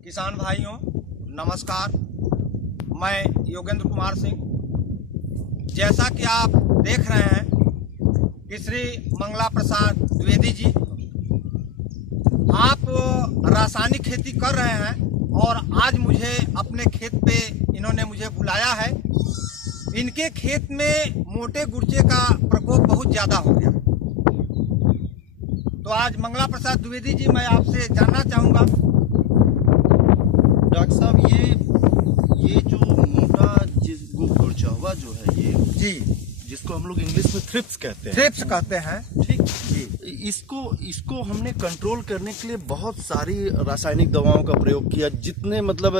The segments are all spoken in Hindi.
किसान भाइयों नमस्कार, मैं योगेंद्र कुमार सिंह। जैसा कि आप देख रहे हैं कि श्री मंगला प्रसाद द्विवेदी जी आप रासायनिक खेती कर रहे हैं और आज मुझे अपने खेत पे इन्होंने मुझे बुलाया है। इनके खेत में मोटे गुर्जे का प्रकोप बहुत ज़्यादा हो गया। तो आज मंगला प्रसाद द्विवेदी जी मैं आपसे जानना चाहूँगा। डॉक्टर साहब, ये जो मोटा गुर्जा हुआ जो है ये जी, जिसको हम लोग इंग्लिश में थ्रिप्स कहते हैं। थ्रिप्स कहते हैं, ठीक जी। इसको हमने कंट्रोल करने के लिए बहुत सारी रासायनिक दवाओं का प्रयोग किया, जितने मतलब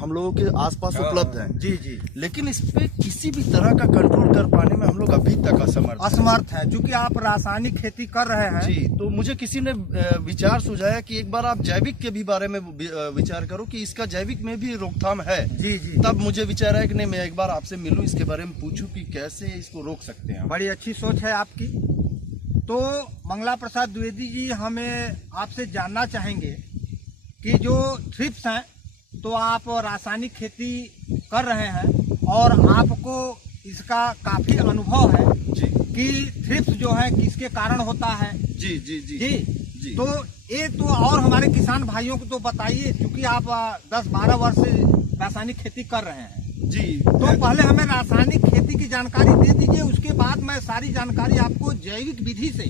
हम लोगों के आसपास उपलब्ध हैं। जी जी। लेकिन इस पे किसी भी तरह का कंट्रोल कर पाने में हम लोग अभी तक असमर्थ है। क्योंकि आप रासायनिक खेती कर रहे हैं। जी, तो मुझे किसी ने विचार सुझाया कि एक बार आप जैविक के भी बारे में विचार करो कि इसका जैविक में भी रोकथाम है। जी जी। तब मुझे विचार है कि नहीं, मैं एक बार आपसे मिलूं, इसके बारे में पूछूं कि कैसे इसको रोक सकते हैं। बड़ी अच्छी सोच है आपकी। तो मंगला प्रसाद द्विवेदी जी, हमें आपसे जानना चाहेंगे कि जो थ्रिप्स हैं, तो आप रासायनिक खेती कर रहे हैं और आपको इसका काफी अनुभव है जी कि थ्रिप्स जो है किसके कारण होता है। जी जी जी जी जी। तो ये तो और हमारे किसान भाइयों को तो बताइए, क्योंकि आप 10-12 वर्ष से रासायनिक खेती कर रहे हैं। जी, तो पहले हमें रासायनिक खेती की जानकारी दे दीजिए, उसके बाद मैं सारी जानकारी आपको जैविक विधि से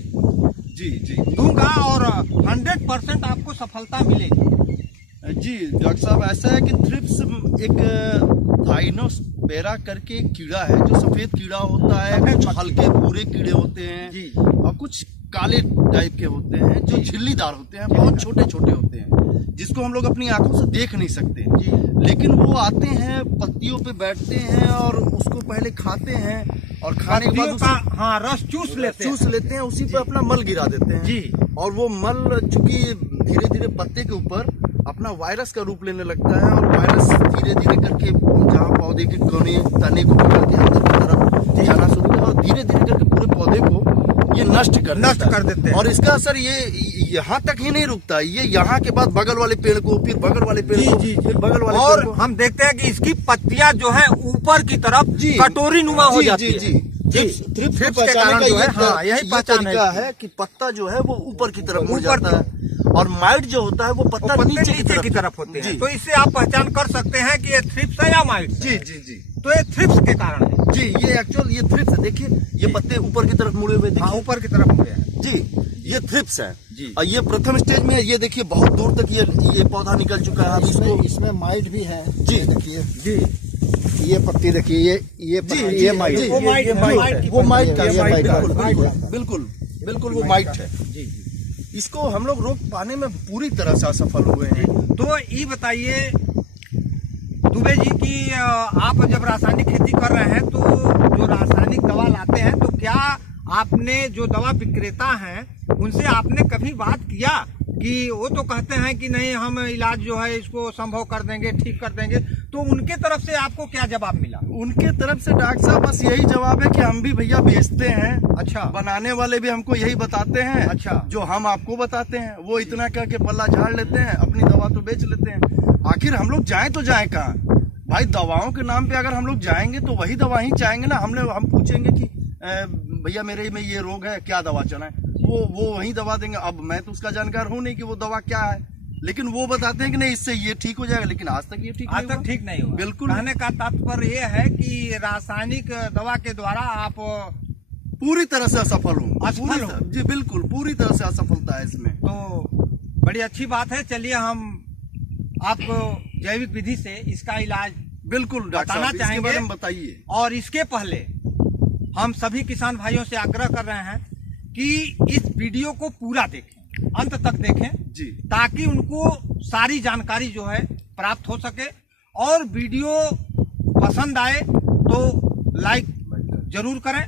जी जी दूंगा और 100% आपको सफलता मिलेगी। जी। डॉक्टर साहब, ऐसा है कि थ्रिप्स एक थाइनोस्पेरा करके एक कीड़ा है जो सफेद कीड़ा होता है। कुछ हल्के भूरे कीड़े होते हैं जी, और कुछ काले टाइप के होते हैं जो झिल्लीदार होते हैं, बहुत छोटे छोटे होते हैं, जिसको हम लोग अपनी आंखों से देख नहीं सकते जी। लेकिन वो आते हैं, पत्तियों पे बैठते हैं और उसको पहले खाते हैं और खाने के बाद हाँ, रस चूस लेते हैं, उसी पे अपना मल गिरा देते हैं जी। और वो मल चूंकि धीरे धीरे पत्ते के ऊपर अपना वायरस का रूप लेने लगता है और वायरस धीरे धीरे करके जहाँ पौधे के तने को पकड़ के अंदर की तरफ जाना शुरू किया और धीरे धीरे करके पूरे पौधे को ये नष्ट कर देते हैं। और इसका असर ये यहाँ तक ही नहीं रुकता, ये यहाँ के बाद बगल वाले पेड़ को, फिर बगल वाले पेड़ को, फिर बगल वाले और पेड़ को। हम देखते हैं कि इसकी पत्तियां जो है ऊपर की तरफ कटोरी नुमा हो जाती है। थ्रिप्स के कारण जो है, हाँ, यही पहचान है कि पत्ता जो है वो ऊपर की तरफ मुड़ जाता है और माइट जो होता है वो पत्ता नीचे की तरफ होते हैं। तो इससे आप पहचान कर सकते हैं कि ये थ्रिप्स है या माइट। जी जी जी। तो ये थ्रिप्स के कारण है जी। ये थ्रिप्स है। देखिए, ये पत्ते ऊपर की तरफ मुड़े हुए, हाँ, ऊपर की तरफ मुड़े हैं जी। ये थ्रिप्स है जी। और ये प्रथम स्टेज में है। ये देखिए बहुत दूर तक ये पौधा निकल चुका है। अब इसमें माइट भी है जी। देखिए जी, ये पत्ती देखिए, ये माइट, वो माइट का, बिल्कुल बिल्कुल वो माइट है जी। इसको हम लोग रोक पाने में पूरी तरह से असफल हुए हैं। तो ये बताइए दुबे जी कि आप जब रासायनिक खेती कर रहे हैं तो जो रासायनिक दवा लाते हैं, तो क्या आपने जो दवा विक्रेता हैं उनसे आपने कभी बात किया कि वो तो कहते हैं कि नहीं, हम इलाज जो है इसको संभव कर देंगे, ठीक कर देंगे, तो उनके तरफ से आपको क्या जवाब मिला? उनके तरफ से डॉक्टर साहब बस यही जवाब है कि हम भी भैया बेचते हैं। अच्छा। बनाने वाले भी हमको यही बताते हैं। अच्छा। जो हम आपको बताते हैं वो इतना करके पल्ला झाड़ लेते हैं, अपनी दवा तो बेच लेते हैं। आखिर हम लोग जाएं तो जाएं कहाँ भाई? दवाओं के नाम पे अगर हम लोग जाएंगे तो वही दवा ही चाहेंगे ना। हम पूछेंगे कि भैया मेरे में ये रोग है, क्या दवा चलाएं? वो वही दवा देंगे। अब मैं तो उसका जानकार हूँ नहीं कि वो दवा क्या है, लेकिन वो बताते हैं कि नहीं, इससे ये ठीक हो जाएगा। लेकिन आज तक ये ठीक नहीं हुआ। बिल्कुल। कहने का तात्पर्य ये है कि रासायनिक दवा के द्वारा आप पूरी तरह से असफल हूँ। जी बिल्कुल, पूरी तरह से असफलता है इसमें। तो बड़ी अच्छी बात है। चलिए, हम आपको जैविक विधि से इसका इलाज बिल्कुल बताना चाहेंगे। बताइए। और इसके पहले हम सभी किसान भाइयों से आग्रह कर रहे हैं कि इस वीडियो को पूरा देखें, अंत तक देखें जी, ताकि उनको सारी जानकारी जो है प्राप्त हो सके। और वीडियो पसंद आए तो लाइक जरूर करें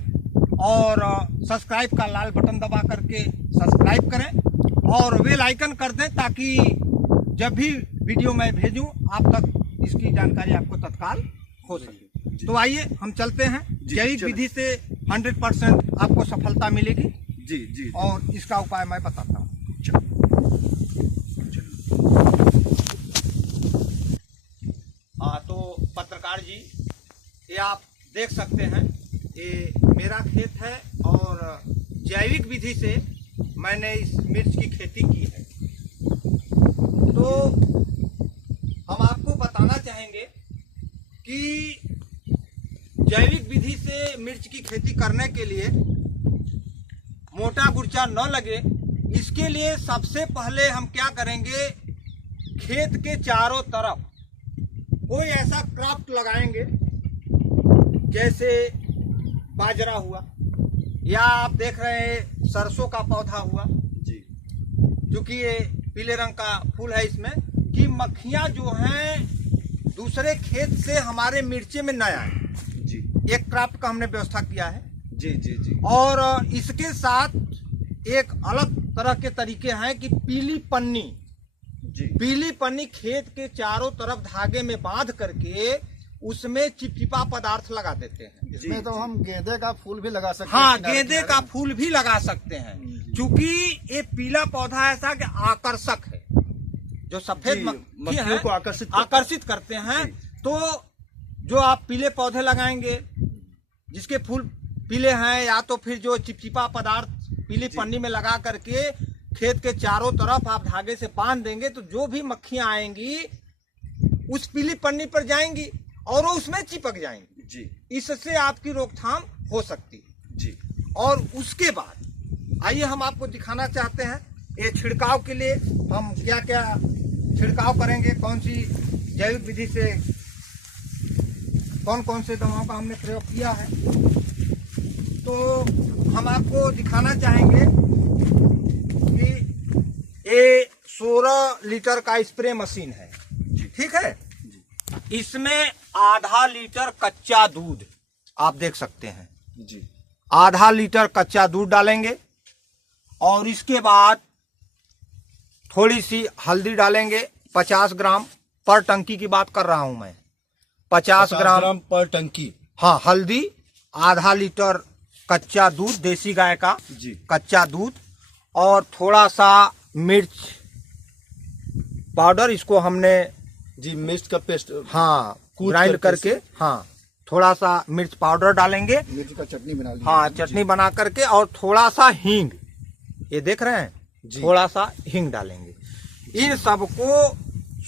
और सब्सक्राइब का लाल बटन दबा करके सब्सक्राइब करें और बेल आइकन कर दें, ताकि जब भी वीडियो मैं भेजूं आप तक इसकी जानकारी आपको तत्काल हो सके। तो आइए हम चलते हैं। जैविक विधि से 100% आपको सफलता मिलेगी। जी जी। और इसका उपाय मैं बताता हूँ। आप देख सकते हैं, ये मेरा खेत है और जैविक विधि से मैंने इस मिर्च की खेती की है। तो हम आपको बताना चाहेंगे कि जैविक विधि से मिर्च की खेती करने के लिए मोटा गुर्चा न लगे, इसके लिए सबसे पहले हम क्या करेंगे, खेत के चारों तरफ कोई ऐसा क्रॉप लगाएंगे, जैसे बाजरा हुआ, या आप देख रहे हैं सरसों का पौधा हुआ जी, क्योंकि ये पीले रंग का फूल है इसमें, कि मक्खियां जो हैं दूसरे खेत से हमारे मिर्चे में न आए। जी एक क्राफ्ट का हमने व्यवस्था किया है। जी जी जी और इसके साथ एक अलग तरह के तरीके हैं कि पीली पन्नी खेत के चारों तरफ धागे में बांध करके उसमें चिपचिपा पदार्थ लगा देते हैं। इसमें तो हम गेंदे का फूल भी लगा सकते हैं। हाँ, गेंदे का फूल भी लगा सकते हैं, क्योंकि ये पीला पौधा ऐसा कि आकर्षक है, जो सफेद मक्खी मक्खियों को आकर्षित करते हैं। तो जो आप पीले पौधे लगाएंगे जिसके फूल पीले हैं, या तो फिर जो चिपचिपा पदार्थ पीली पन्नी में लगा करके खेत के चारों तरफ आप धागे से बांध देंगे, तो जो भी मक्खियां आएंगी उस पीली पन्नी पर जाएंगी और वो उसमें चिपक जाएंगी जी। इससे आपकी रोकथाम हो सकती है जी। और उसके बाद आइए हम आपको दिखाना चाहते हैं ये छिड़काव के लिए हम क्या क्या छिड़काव करेंगे, कौन सी जैविक विधि से कौन कौन से दवाओं का हमने प्रयोग किया है। तो हम आपको दिखाना चाहेंगे कि ये 16 लीटर का स्प्रे मशीन है, ठीक है। इसमें आधा लीटर कच्चा दूध आप देख सकते हैं जी, आधा लीटर कच्चा दूध डालेंगे और इसके बाद थोड़ी सी हल्दी डालेंगे, 50 ग्राम पर टंकी की बात कर रहा हूं मैं, 50 ग्राम पर टंकी। हाँ, हल्दी, आधा लीटर कच्चा दूध देसी गाय का जी, कच्चा दूध और थोड़ा सा मिर्च पाउडर, इसको हमने जी मिर्च का पेस्ट, हाँ ग्राइंड करके, हाँ थोड़ा सा मिर्च पाउडर डालेंगे, मिर्च का चटनी बना ली। हाँ चटनी बना करके, और थोड़ा सा हींग, ये देख रहे हैं, थोड़ा सा हींग डालेंगे। इन सबको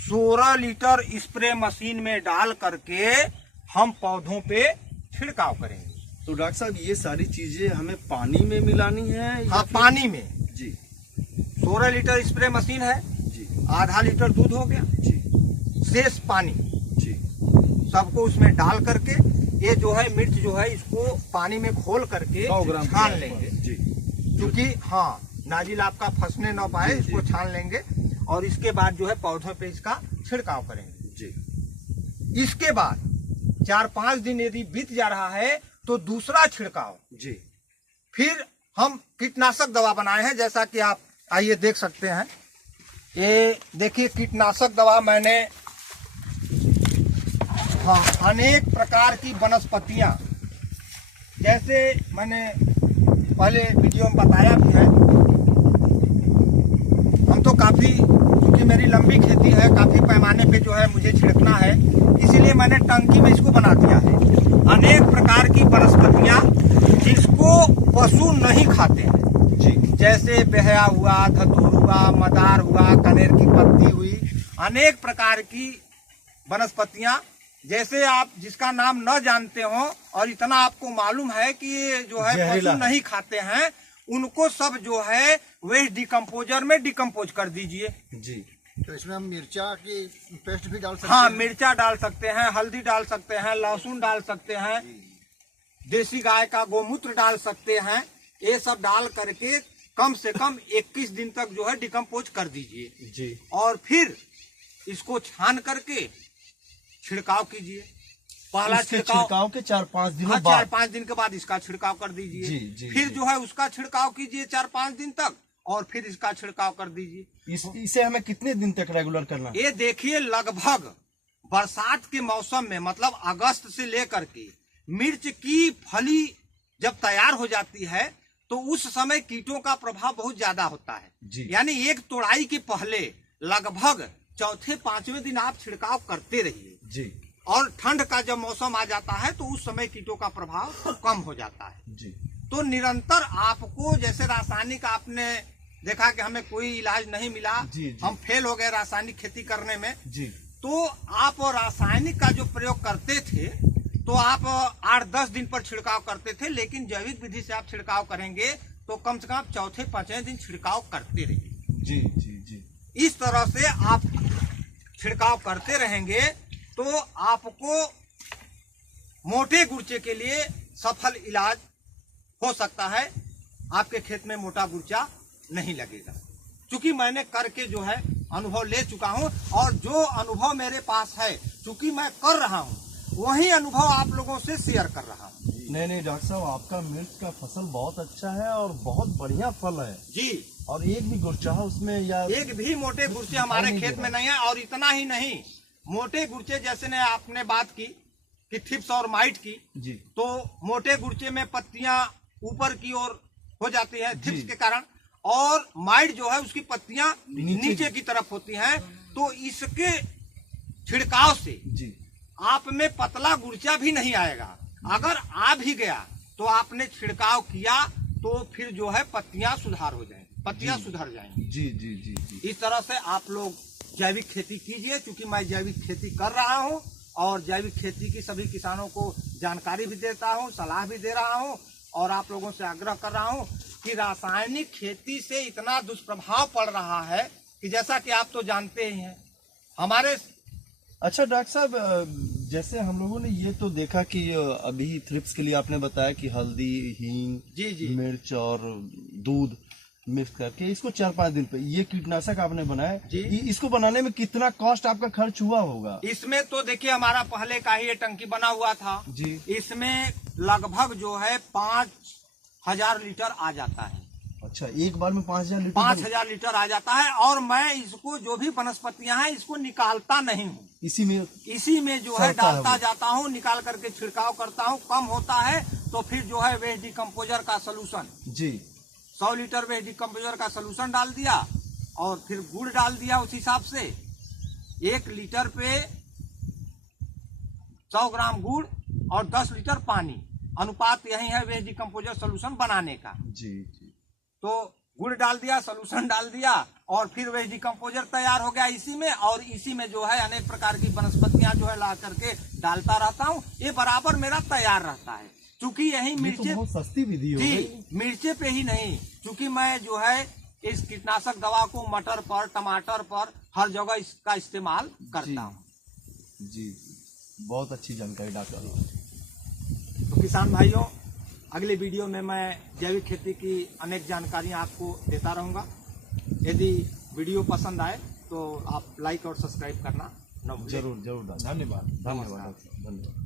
16 लीटर स्प्रे मशीन में डाल करके हम पौधों पे छिड़काव करेंगे। तो डॉक्टर साहब ये सारी चीजें हमें पानी में मिलानी है? हाँ, पानी में जी। 16 लीटर स्प्रे मशीन है जी, आधा लीटर दूध हो गया जी, शेष पानी जी, सबको उसमें डाल करके, ये जो है मिर्च जो है इसको पानी में घोल करके 100 ग्राम छान लेंगे जी, क्योंकि हाँ नाजिल आपका फंसने न पाए, इसको छान लेंगे और इसके बाद जो है पौधों पे इसका छिड़काव करेंगे जी। इसके बाद 4-5 दिन यदि बीत जा रहा है तो दूसरा छिड़काव जी। फिर हम कीटनाशक दवा बनाए हैं, जैसा कि आप आइए देख सकते हैं। ये देखिए कीटनाशक दवा मैंने, हाँ अनेक प्रकार की वनस्पतियां, जैसे मैंने पहले वीडियो में बताया भी है, हम तो काफी, क्योंकि मेरी लंबी खेती है, काफी पैमाने पे जो है मुझे छिड़कना है, इसीलिए मैंने टंकी में इसको बना दिया है। अनेक प्रकार की वनस्पतियां जिसको पशु नहीं खाते हैं जी, जैसे बेहया हुआ, धतूर हुआ, मदार हुआ, कनेर की पत्ती हुई, अनेक प्रकार की वनस्पतियां, जैसे आप जिसका नाम न जानते हो और इतना आपको मालूम है कि ये जो है पशु नहीं खाते हैं, उनको सब जो है वेस्ट डिकम्पोजर में डिकम्पोज कर दीजिए जी। तो इसमें हम मिर्चा की पेस्ट भी डाल सकते हाँ, हैं। मिर्चा डाल सकते हैं, हल्दी डाल सकते हैं, लहसुन डाल सकते हैं, देसी गाय का गोमूत्र डाल सकते हैं। ये सब डाल करके कम से कम 21 दिन तक जो है डिकम्पोज कर दीजिए जी। और फिर इसको छान करके छिड़काव कीजिए। पहला छिड़काव के 4-5 दिन हाँ, बाद, 4-5 दिन के बाद इसका छिड़काव कर दीजिए। जी, जी, फिर जी। जो है उसका छिड़काव कीजिए 4-5 दिन तक और फिर इसका छिड़काव कर दीजिए। इसे हमें कितने दिन तक रेगुलर करना है? ये देखिए, लगभग बरसात के मौसम में, मतलब अगस्त से लेकर के मिर्च की फली जब तैयार हो जाती है तो उस समय कीटों का प्रभाव बहुत ज्यादा होता है जी। यानी एक तोड़ाई के पहले लगभग 4-5वें दिन आप छिड़काव करते रहिए जी। और ठंड का जब मौसम आ जाता है तो उस समय कीटों का प्रभाव कम हो जाता है जी। तो निरंतर आपको, जैसे रासायनिक आपने देखा कि हमें कोई इलाज नहीं मिला, जी। हम फेल हो गए रासायनिक खेती करने में, जी। तो आप रासायनिक का जो प्रयोग करते थे तो आप 8-10 दिन पर छिड़काव करते थे, लेकिन जैविक विधि से आप छिड़काव करेंगे तो कम से कम चौथे 5वें दिन छिड़काव करते रहिए। जी जी जी। इस तरह से आप छिड़काव करते रहेंगे तो आपको मोटे गुर्चे के लिए सफल इलाज हो सकता है, आपके खेत में मोटा गुर्चा नहीं लगेगा। क्योंकि मैंने करके जो है अनुभव ले चुका हूं, और जो अनुभव मेरे पास है, क्योंकि मैं कर रहा हूं, वही अनुभव आप लोगों से शेयर कर रहा हूं। नहीं डॉक्टर साहब, आपका मिर्च का फसल बहुत अच्छा है और बहुत बढ़िया फल है जी। और एक भी गुरचाहा उसमें या एक भी मोटे गुर्चे हमारे खेत में नहीं है। और इतना ही नहीं, मोटे गुर्चे जैसे ने आपने बात की कि थिप्स और माइट की, जी। तो मोटे गुर्चे में पत्तियां ऊपर की ओर हो जाती है थिप्स के कारण, और माइट जो है उसकी पत्तियां नीचे की तरफ होती हैं। तो इसके छिड़काव से जी आप में पतला गुर्चा भी नहीं आएगा। अगर आ भी गया तो आपने छिड़काव किया तो फिर जो है पत्तियां सुधार हो जाएंगी, पत्तियां सुधर जाएंगी। जी जी जी जी। इस तरह से आप लोग जैविक खेती कीजिए, क्योंकि मैं जैविक खेती कर रहा हूं और जैविक खेती की सभी किसानों को जानकारी भी देता हूं, सलाह भी दे रहा हूं, और आप लोगों से आग्रह कर रहा हूं कि रासायनिक खेती से इतना दुष्प्रभाव पड़ रहा है कि जैसा कि आप तो जानते ही हैं हमारे। अच्छा डॉक्टर साहब, जैसे हम लोगों ने ये तो देखा कि अभी थ्रिप्स के लिए आपने बताया कि हल्दी, हींग, जी जी, मिर्च और दूध मिक्स करके इसको 4-5 दिन पे ये कीटनाशक आपने बनाया जी। इसको बनाने में कितना कॉस्ट आपका खर्च हुआ होगा? इसमें तो देखिए हमारा पहले का ही ये टंकी बना हुआ था जी। इसमें लगभग जो है 5000 लीटर आ जाता है। अच्छा, एक बार में 5000 लीटर? 5000 लीटर आ जाता है, और मैं इसको जो भी वनस्पतियां हैं इसको निकालता नहीं हूँ, इसी में जो है डालता जाता हूँ, निकाल करके छिड़काव करता हूँ। कम होता है तो फिर जो है वेस्ट डिकम्पोजर का सोल्यूशन जी 100 लीटर वेस्ट डिकम्पोजर का सोल्यूशन डाल दिया, और फिर गुड़ डाल दिया उस हिसाब से। 1 लीटर पे 100 ग्राम गुड़ और 10 लीटर पानी, अनुपात यही है वेस्ट डिकम्पोजर सोल्यूशन बनाने का। जी जी। तो गुड़ डाल दिया, सोल्यूशन डाल दिया, और फिर वेस्ट डिकम्पोजर तैयार हो गया इसी में। और इसी में जो है अनेक प्रकार की वनस्पतियां जो है ला करके डालता रहता हूँ, ये बराबर मेरा तैयार रहता है। क्योंकि यही मिर्चे तो बहुत सस्ती विधि हो जी, गई। मिर्चे पे ही नहीं, क्योंकि मैं जो है इस कीटनाशक दवा को मटर पर, टमाटर पर, हर जगह इसका इस्तेमाल करता हूँ। जी, बहुत अच्छी जानकारी डॉक्टर। तो किसान भाइयों, अगले वीडियो में मैं जैविक खेती की अनेक जानकारियां आपको देता रहूंगा। यदि वीडियो पसंद आए तो आप लाइक और सब्सक्राइब करना न भूलें। जरूर जरूर। धन्यवाद। नमस्कार। धन्यवाद।